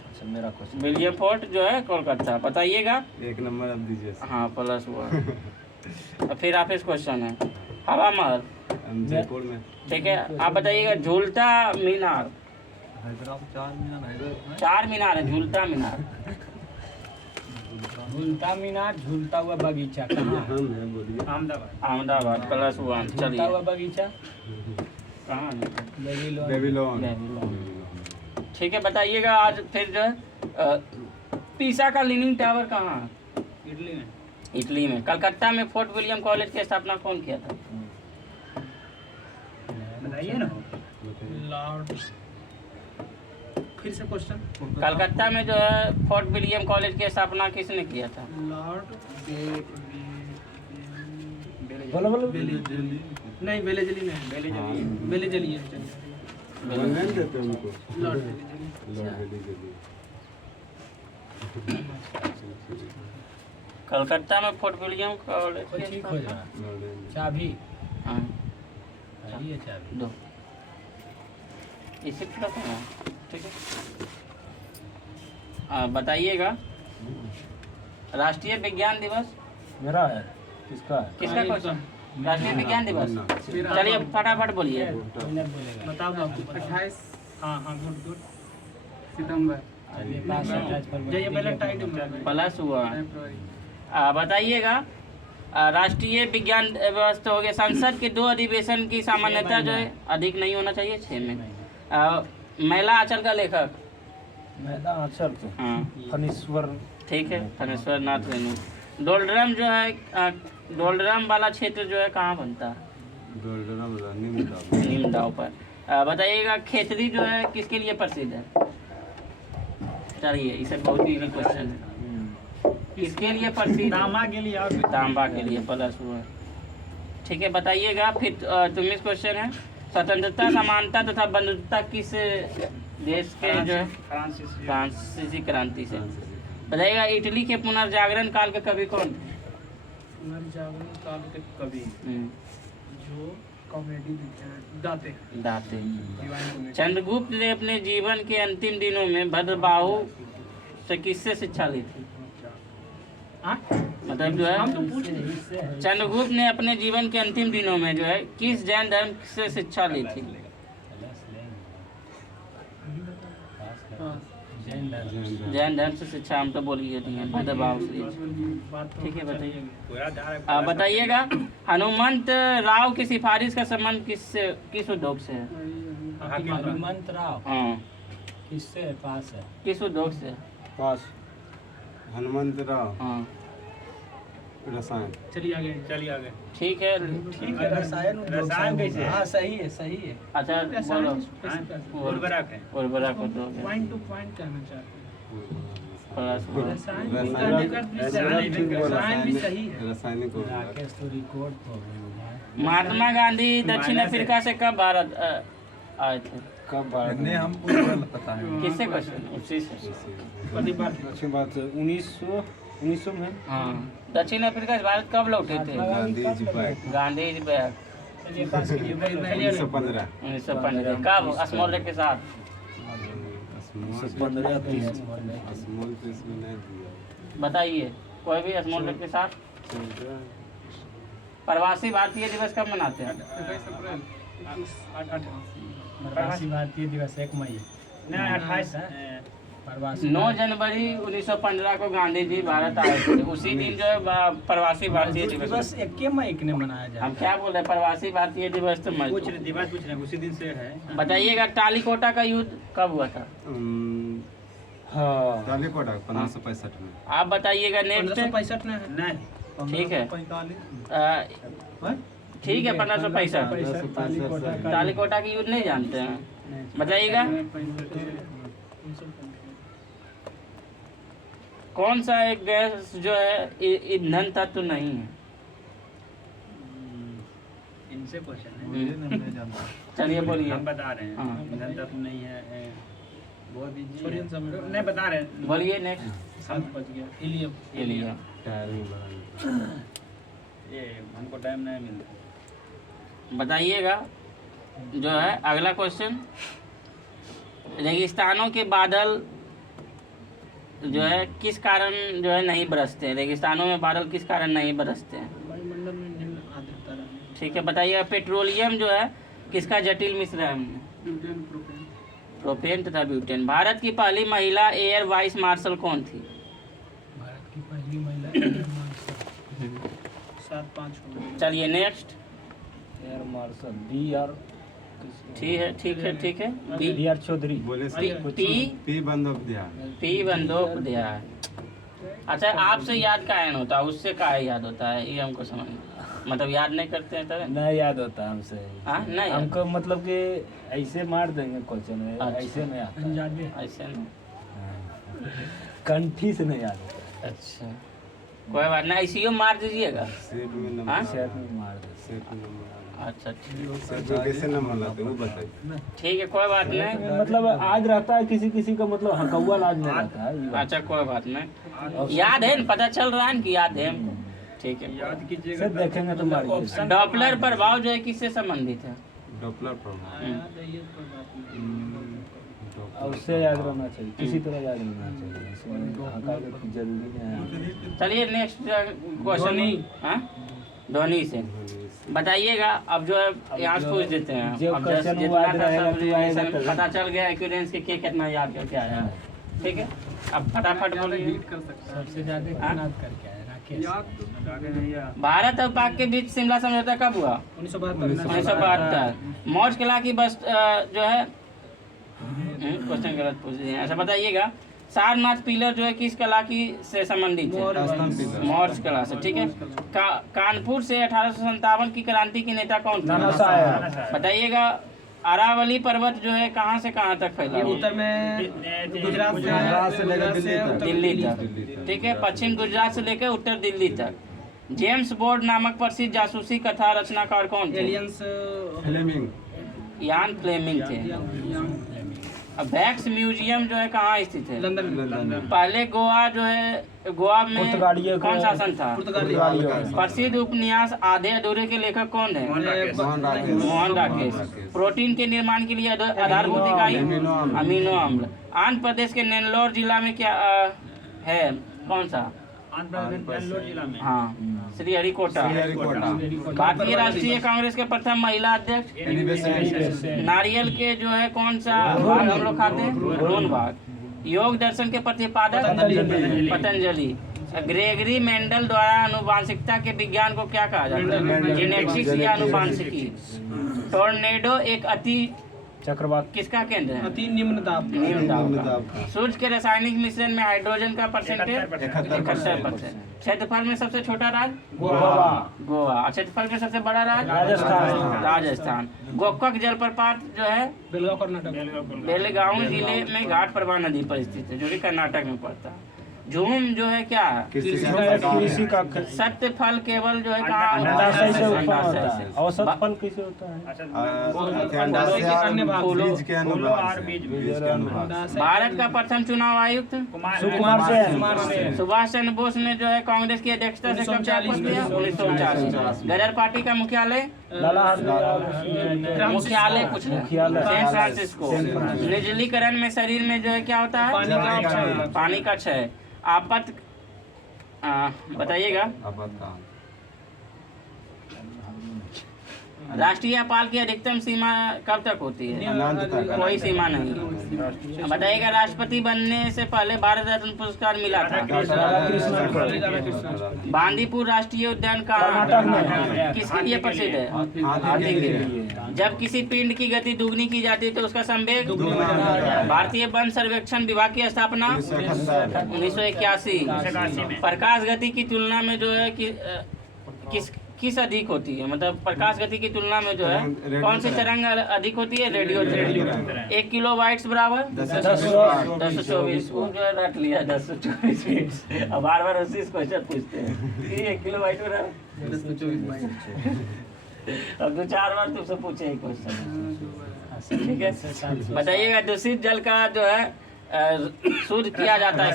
अच्छा मेरा क्वेश्चन विलियम फोर्ट जो है कोलकाता। बताइएगा। 1 नंबर अब दीजिए। हाँ +1। फिर आप इस क्वेश्चन है हवा महल, हम जयपुर में। ठीक है। आप बताइएगा झूलता मीनार। हैदराबाद 4 मीनार है, झूलता मीनार। झूलता मीनार, झूलता हुआ बगीचा कहाँ है? हम है, बोलिए। अहमदाबाद +1। झूलता चलिए हुआ बगीचा कहाँ है? बेबीलोन। ठीक है। बताइएगा आज फिर जो है पीसा का लीनिंग टावर कहाँ है? इटली में। इटली में। कलकत्ता में फोर्ट विलियम कॉलेज की स्थापना कौन किया था? बताइए ना। लॉर्ड, फिर से क्वेश्चन। कलकत्ता में जो है फोर्ट विलियम कॉलेज की स्थापना किसने किया था? लॉर्ड बोलो बोलो नहीं, वेलेजली नहीं, वेलेजली है। नहीं देते उनको। लॉर्ड कलकत्ता में फोर्ट विलियम कॉलेज की ठीक हो स्थापना। जाए चाबी हाँ, ये चाबी दो इसी तरह है, ठीक है। बताइएगा राष्ट्रीय विज्ञान दिवस मेरा है किसका है? किसका क्वेश्चन? राष्ट्रीय विज्ञान दिवस। चलिए फटाफट बोलिए। बताओ आपको 28। हाँ हाँ, गुड सितंबर। चलिए 5-28 फरवरी जाइए पहले टाइट +1। बताइएगा राष्ट्रीय विज्ञान दिवस तो हो गया। संसद के 2 अधिवेशन की सामान्यता जो है अधिक नहीं होना चाहिए 6 में। महिला आंचल का लेखक? मैदा आंचल के हाँ फणीश्वर ठीक है, फणेश्वर नाथ रेणु। डोलड्रम जो है डोलड्रम वाला क्षेत्र जो है कहाँ बनता है? नीमदाव पर। बताइएगा खेतरी जो है किसके लिए प्रसिद्ध है? चलिए इसे बहुत इजी क्वेश्चन है। किसके लिए प्रसिद्ध? तांबा के लिए। तांबा के लिए +1। ठीक है। बताइएगा फिर 19 क्वेश्चन है। स्वतंत्रता, समानता तथा बंधुता किस देश के जो है? फ्रांसीसी क्रांति से। बताइएगा इटली के पुनर्जागरण काल के कवि कौन थे? पुनर्जागरण काल के कवि जो कॉमेडी लिखे हैं, दाते। दाते। चंद्रगुप्त ने अपने जीवन के अंतिम दिनों में भद्रबाहु से किससे शिक्षा ली थी? मतलब जो है चंद्रगुप्त ने अपने जीवन के अंतिम दिनों में जो है किस जैन धर्म से शिक्षा ली थी? जैन धर्म से शिक्षा हम तो बोलिए भद्रबाहु से। ठीक है। बताइए। बताइएगा हनुमंत राव की सिफारिश का संबंध किस उद्योग से है? हनुमंत राव हाँ किससे पास है? किस उद्योग से? पास। हनुमंत राव हाँ रसायन। चलिए आगे। ठीक है। रसायन कैसे? हाँ सही है अच्छा बोलो। उर्वरक है। उर्वरक को दो पॉइंट टू पॉइंट कहना चाहते हैं। +1। रसायन भी सही है। रासायनिक राकेश तो रिकॉर्ड महात्मा गांधी दक्षिण अफ्रीका से कब भारत आए थे? कब नहीं हमको गलत पता है। किससे क्वेश्चन? उसी से। दक्षिण भारत से 1900 में। हाँ, दक्षिण अफ्रीका से भारत कब लौटे थे? गांधी जी बैक गांधी जी बैक 1915 1915 कब? स्मॉल के साथ। 15 स्मॉल पीस में नहीं दिया। बताइए कोई भी स्मॉल के साथ। प्रवासी भारतीय दिवस कब मनाते हैं? प्रवासी भारतीय दिवस 1 मई। नहीं 28 प्रवासी 9 जनवरी 1915 को गांधी जी भारत आए थे। उसी दिन जो है प्रवासी भारतीय दिवस। दिवस 1 मई के मनाया जाता हम क्या बोल रहे हैं? प्रवासी भारतीय दिवस तो पूछ रहे दिवस पूछ रहे हैं, उसी दिन से है। बताइएगा टालीकोटा का युद्ध कब हुआ था? हाँ। तालीकोटा 1565 में। आप बताइएगा नेक्स्ट। 1565 में है। नहीं ठीक है ठीक है 1565। टालीकोटा की युद्ध नहीं जानते हैं? बताइएगा कौन सा एक गैस जो है ईंधन तत्व नहीं है? इनसे क्वेश्चन है। चलिए बोलिए। हम बता रहे हैं हाँ। ईंधन तत्व नहीं है। बोल दीजिए। Sodium sulphate. नहीं बता रहे हैं। बोलिए नेक्स्ट। सब बच गया। हीलियम। चलिए टायर में बड़ा ये हमको टाइम नहीं मिलता। बताइएगा जो है अगला क्वेश्चन। रेगिस्तानों के बादल जो है किस कारण जो है नहीं बरसते हैं? रेगिस्तानों में बादल किस कारण नहीं बरसते हैं? वायुमंडल में निम्न आर्द्रता रहने। ठीक है बताइएगा पेट्रोलियम जो है किसका जटिल मिश्रण है? Butane, propane. प्रोपेन तथा ब्यूटेन। भारत की पहली महिला एयर वाइस मार्शल कौन थी? भारत की पहली महिला 7-5 हो गई। चलिए नेक्स्ट। एयर मार्शल DR ठीक है DR चौधरी। बोले पी बंदोपाध्याय। पी बंदोपाध्याय। अच्छा आपसे याद काहे होता है? उससे काहे याद होता है? ये हमको समझ मतलब याद नहीं करते हैं तब? नहीं याद होता हमसे। हाँ नहीं हमको मतलब कि ऐसे मार देंगे क्वेश्चन अच्छा। ऐसे नहीं आता। ऐसे नहीं। कंठी से नहीं याद होता। अच्छा कोई बात नहीं ऐसी मार दीजिएगा। सेट में हाँ? नंबर शहर में मार दे। सेट में नंबर अच्छा ठीक सेट में कैसे नंबर लाते वो बताइए। ठीक है कोई बात नहीं। मतलब आज रहता है किसी का मतलब हकौआ आज नहीं रहता है। ये बात। अच्छा कोई बात नहीं याद है न? पता चल रहा है न कि याद है। ठीक है याद कीजिएगा। सब देखेंगे तो मारिए। डॉपलर प्रभाव जो है किससे संबंधित है? डॉपलर प्रभाव याद है ये कोई बात नहीं। और उससे याद रहना चाहिए, किसी तरह याद रहना चाहिए। इसमें हकायत की जरूरी नहीं है। चलिए नेक्स्ट क्वेश्चन। हाँ धोनी से बताइएगा। अब जो है यहाँ से पूछ देते हैं। जो अब question जितना याद था रहेगा सब तो आएगा रिलेशन तभी। पता चल गया एक्यूरेंस के कितना याद करके आया है। ठीक है अब फटाफट बोलिए। सबसे ज्यादा हाँ? याद करके आए राकेश। भारत और पाक के बीच शिमला समझौता कब हुआ? 1972। मौज किला की बस जो है क्वेश्चन गलत पूछ दिए। अच्छा बताइएगा सारनाथ पिलर जो है किस कला की से संबंधित है? मौर्य कला से। ठीक है कानपुर से 1857 की क्रांति की नेता कौन था? बताइएगा अरावली पर्वत जो है कहाँ से कहाँ तक फैला? ये उत्तर में गुजरात से लेकर दिल्ली तक। ठीक है पश्चिम गुजरात से लेकर उत्तर दिल्ली तक। जेम्स बॉन्ड नामक प्रसिद्ध जासूसी कथा रचनाकार कौन थे? एलियंस फ्लेमिंग यान फ्लेमिंग थे। वैक्स म्यूजियम जो है कहाँ स्थित है? लंदन। पहले गोवा जो है गोवा में कौन शासन था? पुर्तगाली। प्रसिद्ध उपन्यास आधे अधूरे के लेखक कौन है? मोहन राकेश। प्रोटीन के निर्माण के लिए आधारभूत इकाई अमीनो अम्ल। आंध्र प्रदेश के नेल्लोर जिला में क्या है? कौन सा? जिला में। हाँ श्रीहरिकोटा। भारतीय राष्ट्रीय कांग्रेस के प्रथम महिला अध्यक्ष। नारियल के जो है कौन सा भाग हम लोग खाते हैं? भ्रूण भाग। योग दर्शन के प्रतिपादक पतंजलि। ग्रेगरी मेंडल द्वारा आनुवांशिकता के विज्ञान को क्या कहा जाता है? जेनेटिक्स या आनुवांशिकी। टोर्नेडो एक अति चक्रवात किसका केंद्र है? अति निम्न दाब। निम्न दाब का। सूर्य के रासायनिक मिश्रण में हाइड्रोजन का परसेंटेज 71%। क्षेत्रफल में सबसे छोटा राज्य गोवा। क्षेत्रफल में सबसे बड़ा राज्य राजस्थान। गोकक जलप्रपात जो है बेलगांव कर्नाटक। बेलगांव जिले में घाट प्रभा नदी पर स्थित है जो कि कर्नाटक में पड़ता है। झूम जो है क्या कृषि कृषि का सत्य फल केवल जो है कहाँ अंडाशय से उत्पन्न होता अंडाशय है। से। औसत फल कैसे होता है? अंडाशय के अन्य भाग फूलों बीज के अनुभाग और से, बीज बीज के अनुभाग से। भारत का प्रथम चुनाव आयुक्त सुकुमार से सुभाष चंद्र बोस ने जो है कांग्रेस की अध्यक्षता से कब शपथ लिया? 1949। गदर पार्टी का मुख्यालय लाला हरदयाल मुख्यालय कुछ मुख्यालय। San Francisco. निर्जलीकरण में शरीर में जो है क्या होता है? पानी का क्षय। आपत बताइएगा। आपातकाल। राष्ट्रीय आपाल की अधिकतम सीमा कब तक होती है? अनंत तक। कोई सीमा नहीं। बताइएगा राष्ट्रपति बनने से पहले भारत रत्न पुरस्कार मिला था। बांदीपुर राष्ट्रीय उद्यान कहाँ है? किसके लिए प्रसिद्ध है? हाथी के लिए। जब किसी पिंड की गति दुगनी की जाती है तो उसका संवेग? भारतीय वन सर्वेक्षण विभाग की स्थापना 1981। प्रकाश गति की तुलना में जो है किस अधिक होती है? मतलब प्रकाश गति की तुलना में जो है कौन सी तरंग अधिक होती है? रेडियो तरंग। 1 किलोवाइट्स बराबर 1024 को जो है रट लिया 1024। अब बार उसी क्वेश्चन पूछते हैं 1 किलोवाइट बराबर 1024। अब 2-4 बार तुमसे पूछे एक क्वेश्चन, ठीक है। बताइएगा दूषित जल का जो है शुद्ध किया जाता है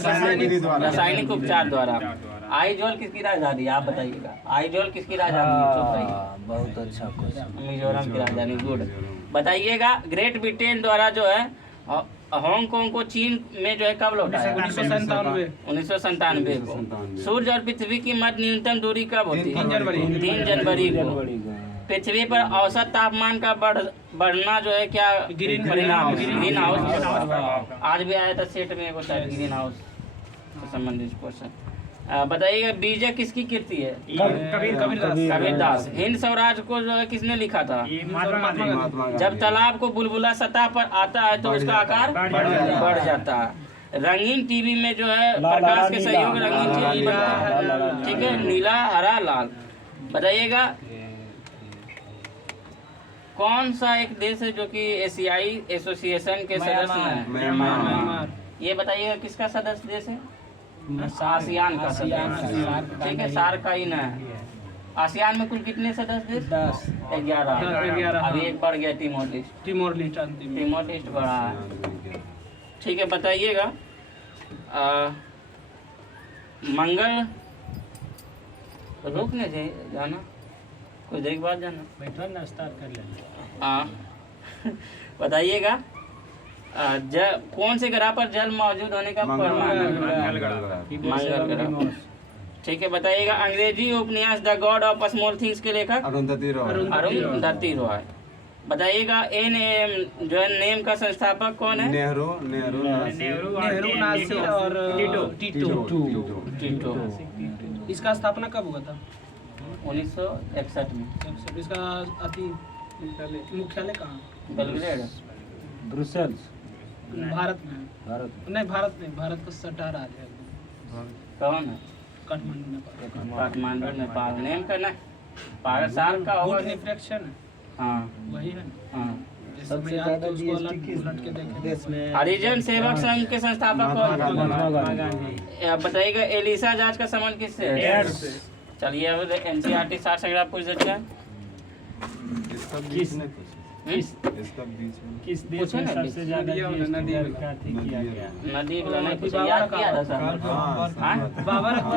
रासायनिक उपचार द्वारा। आइजोल किसकी राजधानी है? आप बताइएगा। आइजोल किसकी राजधानी है? बहुत अच्छा क्वेश्चन। मिजोरम की राजधानी। गुड। बताइएगा ग्रेट ब्रिटेन द्वारा जो है हांगकांग को चीन में जो है कब लौटाया? 1997 को। सूर्य और पृथ्वी की मध्य न्यूनतम दूरी कब होती है? 3 जनवरी को। पृथ्वी पर औसत तापमान का बढ़ना जो है क्या परिणाम? Green house. आज भी आया था सेट में ग्रीन हाउस से संबंधित क्वेश्चन। बताइएगा बीजे किसकी कीर्ति है? कबीरदास। हिंद स्वराज को जो है किसने लिखा था? जब तालाब को बुलबुला सतह पर आता है तो उसका आकार बढ़ जाता है। रंगीन टीवी में जो है प्रकाश के सहयोग रंगीन टीवी बनता है, ठीक है। नीला, हरा, लाल। बताइएगा कौन सा एक देश है जो कि एशियाई एसोसिएशन के सदस्य हैं? म्यांमार। ये बताइएगा किसका सदस्य देश है? आसियान का सदस्य, ठीक है। सार्क का ही ना है। आसियान में कुल कितने सदस्य देश? 11। अभी एक बढ़ गया टिमोर लेस्ट बढ़ा है, ठीक है। बताइएगा मंगल रुकने से जाना कुछ देर के बाद जाना, बैठो नाश्ता कर लेना। हाँ। बताइएगा कौन से ग्रह पर जल मौजूद होने का प्रमाण है? मंगल ग्रह, ठीक है। बताइएगा अंग्रेजी उपन्यास the God of small things के लेखक? अरुंधति रॉय। बताइएगा NAM जो है नेम का संस्थापक कौन है? नेहरू नासिर और टीटो। इसका स्थापना कब हुआ था? 1961 में। इसका मुख्यालय कहाँ? बेलग्रेड, ब्रुसेल्स, भारत में। भारत का सटा राज्य है। कौन है? काठमांडू नेपाल। नेम करना भारत साल का होगा। रिफ्रैक्शन हाँ वही है। हाँ। सबसे ज्यादा उलट के देखें। हरिजन सेवक संघ के संस्थापक कौन? बताइएगा एलिसा जॉर्ज का संबंध किससे है? चलिए अब NCERT 60 संग्रह पूछ देते हैं। किस देश में सबसे ज्यादा नदी किया गया? नदी याद किया था सर? हाँ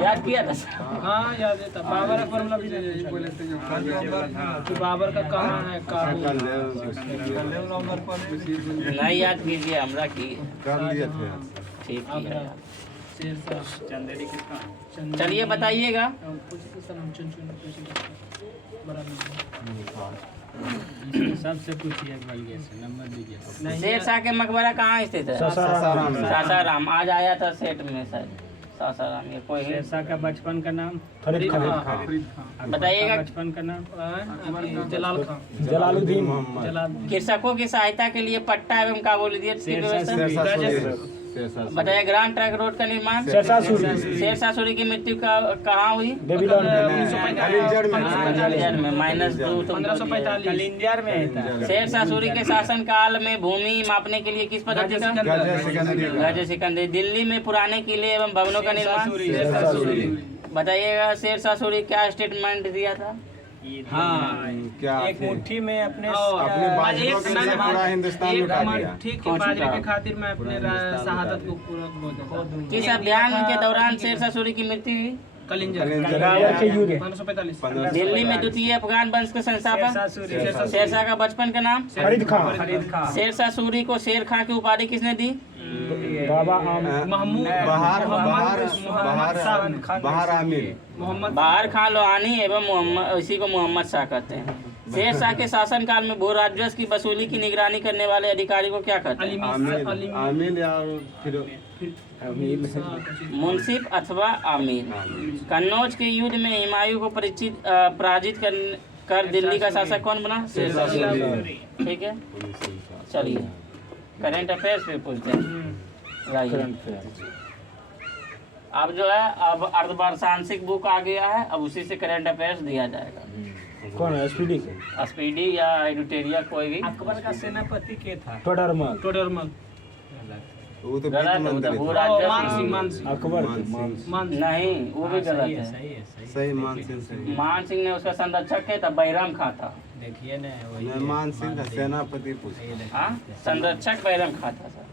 याद किया था सर? हाँ याद है। बाबर अकबर मतलब कि बाबर का कहाँ है? नहीं याद कीजिए हमरा की कर लिए थे। ठीक है। चंदेरी किसका? चलिए बताइएगा सबसे पूछिए नंबर दीजिए। शेर शाह के मकबरा कहाँ स्थित है? सासाराम। आज आया था सेट में शायद सासाराम। ये कोई शेर शाह का बचपन का नाम? फरीद खान। बताइएगा बचपन का नाम? जलाल खान। जलालुद्दीन। कृषकों की सहायता के लिए पट्टा एवं काबूलियत की व्यवस्था? शेरशाह सूरी। बताइए ग्रांड ट्रैंक रोड का निर्माण शेरशाह सूरी शेरशाह सूरी की मृत्यु कहाँ हुई? बेबीलोन में कलिंजर में कलिंजर में -2 तो 1545 कलिंजर में था। शेरशाह सूरी के शासन काल में भूमि मापने के लिए किस पद्धति का? गज सिकंदरी का। गज सिकंदरी। दिल्ली में पुराने किले एवं भवनों का निर्माण शेरशाह सूरी। बताइएगा शेरशाह सूरी क्या स्टेटमेंट दिया था? हाँ क्या एक थे? मुट्ठी में अपने अपने बाजुओं के नीचे पूरा हिंदुस्तान लुटा दिया। ठीक है, बाजरे के खातिर मैं अपने शहादत को पूरा खो दूंगा। किस अभियान के दौरान शेरशाह सूरी की मृत्यु हुई? कलिंजर गंगावर के युद्ध 1545 दिल्ली में द्वितीय अफगान वंश के संस्थापक शेरशाह का बचपन का नाम? फरीद खान शेरशाह सूरी को शेर खां की उपाधि किसने दी? बाबा महमूद बहार आमिर। मोहम्मद बहार खान लोहानी एवं मोहम्मद, इसी को मोहम्मद शाह कहते हैं। शेरशाह के शासनकाल में भू राजस्व की वसूली की निगरानी करने वाले अधिकारी को क्या कहते हैं? आमिर या फिर मुंसिफ अथवा आमिर। कन्नौज के युद्ध में हुमायूं को पराजित कर दिल्ली का शासक कौन बना? शेरशाह सूरी। ठीक है, चलिए करंट अफेयर्स पे पूछते हैं। लाइए अब जो है अब अर्धवार्षिक बुक आ गया है, अब उसी से करंट अफेयर्स दिया जाएगा। कौन है? स्पीडी स्पीडी या एडिटोरिया कोई भी। अकबर का सेनापति के था? टोडरमल वो तो गलत वित्त मंत्री भू थे। राजस्व अकबर नहीं, वो भी गलत है। सही मान सिंह सही। मान सिंह ने उसका संरक्षक है तब बैराम खां था। देखिए ना मैं मान सिंह का सेनापति पूछा। हाँ, संरक्षक बैराम खां था सर।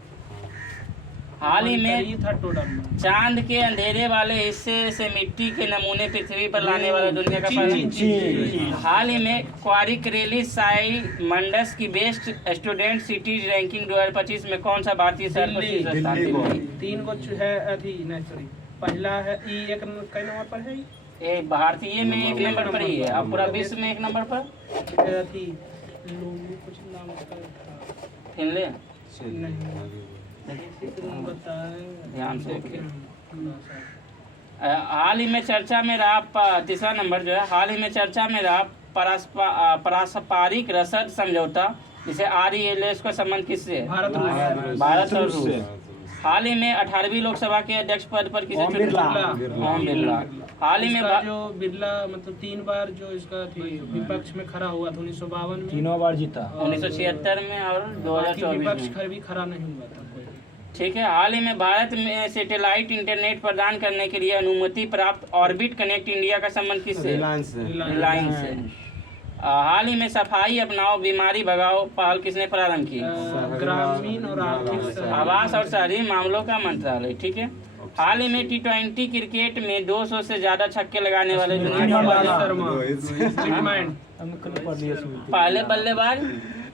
हाल ही में था टोडरमल। चांद के अंधेरे वाले हिस्से से मिट्टी के नमूने पृथ्वी पर लाने वाला दुनिया का पहला। हाल ही में क्वारिकरेली साई मंडस की बेस्ट स्टूडेंट सिटी रैंकिंग 2025 में कौन सा भारतीय शहर को शीर्ष स्थान दिल्ली को। मिली? 3 को है अथी नहीं सॉरी, पहला है ई एक कई नंबर पर है? ये भारतीय में 1 नंबर पर ही है, अब पूरा विश्व में 1 नंबर पर। अथी लोगों कुछ नाम उसका था। फिनलैंड। नहीं बताएं ध्यान से हाल ही में चर्चा में रहा तीसरा नंबर जो है, हाल ही में चर्चा में रहा पारस्परिक रसद समझौता जिसे RELS का संबंध किससे है? भारत और रूस। हाल ही में 18वीं लोकसभा के अध्यक्ष पद पर किसे चुना? ओम बिरला। हाल ही में जो बिरला मतलब 3 बार जो इसका थी विपक्ष में खड़ा हुआ था 1952 में, तीनों बार जीता। 1976 में और 2024 विपक्ष में। भी खड़ा नहीं हुआ था कोई। ठीक है, हाल ही में भारत में सैटेलाइट इंटरनेट प्रदान करने के लिए अनुमति प्राप्त ऑर्बिट कनेक्ट इंडिया का संबंध किससे? रिलायंस से। हाल ही में सफाई अपनाओ बीमारी भगाओ पहल किसने प्रारंभ की? ग्रामीण और आर्थिक आवास और शहरी मामलों का मंत्रालय। ठीक है, हाल ही में T20 क्रिकेट में 200 से ज्यादा छक्के लगाने वाले दुनिया के पहले बल्लेबाज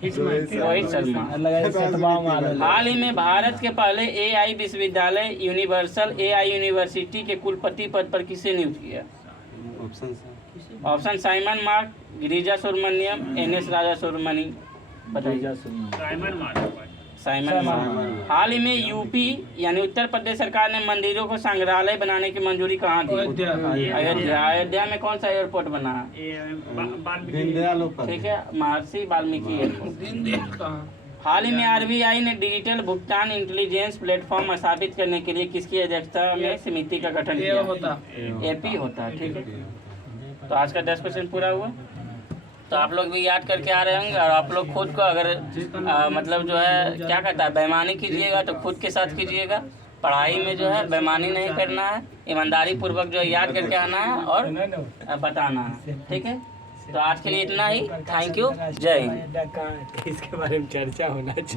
रोहित शर्मा। हाल ही में भारत के पहले AI विश्वविद्यालय यूनिवर्सल AI यूनिवर्सिटी के कुलपति पद पर किसे नियुक्त किया? Option Simon Mark, Girija Subramaniam, NS Raja Subramani. बताइए। Simon mark. हाल ही में UP यानी उत्तर प्रदेश सरकार ने मंदिरों को संग्रहालय बनाने की मंजूरी कहाँ दी? अयोध्या। अयोध्या में कौन सा एयरपोर्ट बना है? ठीक है, महर्षि वाल्मीकि एयरपोर्ट। हाल ही में RBI ने डिजिटल भुगतान इंटेलिजेंस प्लेटफॉर्म स्थापित करने के लिए किसकी अध्यक्षता में समिति का गठन किया? AP होता है। ठीक है, तो आज का 10 क्वेश्चन पूरा हुआ। तो आप लोग भी याद करके आ रहे होंगे और आप लोग खुद को अगर मतलब जो है क्या कहता है बेईमानी कीजिएगा तो खुद के साथ कीजिएगा। पढ़ाई में जो है बेईमानी नहीं करना है, ईमानदारी पूर्वक जो है याद करके आना है और बताना है। ठीक है, तो आज के लिए इतना ही। थैंक यू, जय हिंद। इसके बारे में चर्चा होना चाहिए।